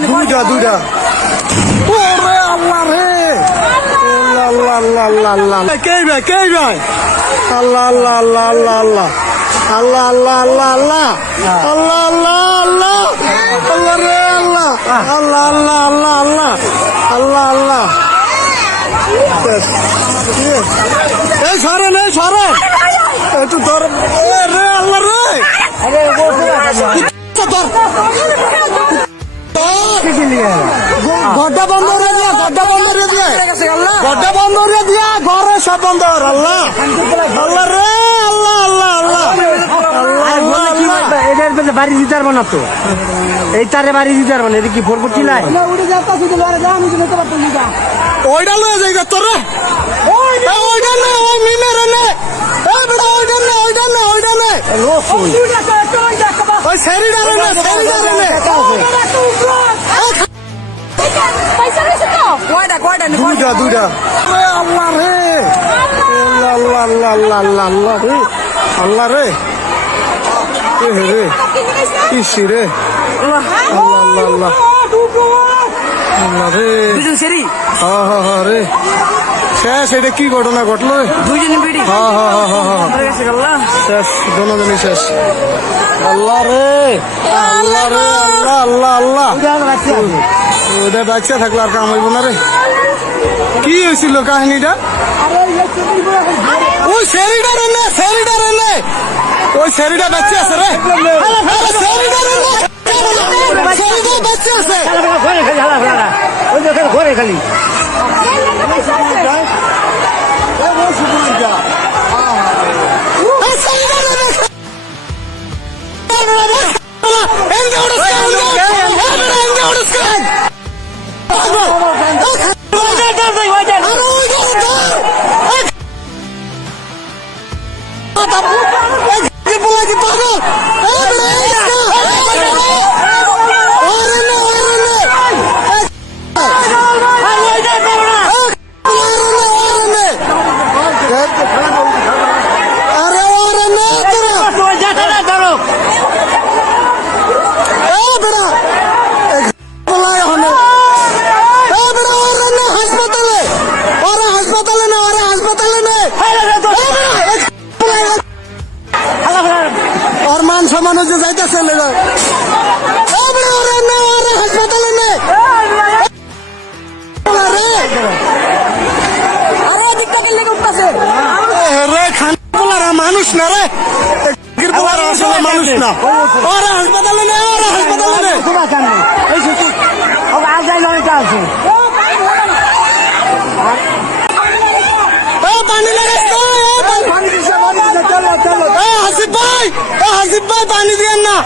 দুইটা ওরে আল্লাহ রে আল্লাহ আল্লাহ আল্লাহ আল্লাহ কে ভাই আল্লাহ আল্লাহ আল্লাহ আল্লাহ আল্লাহ আল্লাহ আল্লাহ আল্লাহ আল্লাহ আল্লাহ আল্লাহ আল্লাহ রে আল্লাহ আল্লাহ আল্লাহ আল্লাহ আল্লাহ আল্লাহ আল্লাহ এই সরেন একটু ধর রে আল্লাহ রে গড্ডা বন্ধ করে দিয়া ঘরে সব বন্ধ আল্লাহ আল্লাহ রে আল্লাহ আল্লাহ আল্লাহ এদের বাড়ি দিতে পারবো না তো এই তারে বাড়ি দিতে পারবো না এটা কি ভরপুর চিলাই ওইটা লয়ে যাই তোরে ওইটা নে ওই মিমের নে ওইটা নে ওই সেরিডারে নে দুইটা আল্লাহ রে আল্লাহ আল্লাহ আল্লাহ আল্লাহ আল্লাহ রে আল্লাহ রে রে ইসি রে আল্লাহ আল্লাহ আল্লাহ আল্লাহ রে হ্যাঁ রে শেষ এটা কি ঘটনা ঘটলো শেষ দোনোজনই শেষ আল্লাহ রে আল্লাহ রে আল্লাহ আল্লাহ ওটা বাচ্চা থাকলে আর কাম হইব না রে কি হয়েছিল কাহিনীটা ওই সেরিডার এনে ওই সেরিডা বাচ্চা আছে রে বাচ্চা আছে ঘরে খালি মানুষ যাইতেছে হাসপাতালে নে মানুষ না রে মানুষ না ওরা হাসপাতালে নে হাসিফ ভাই পানি দিয়েন না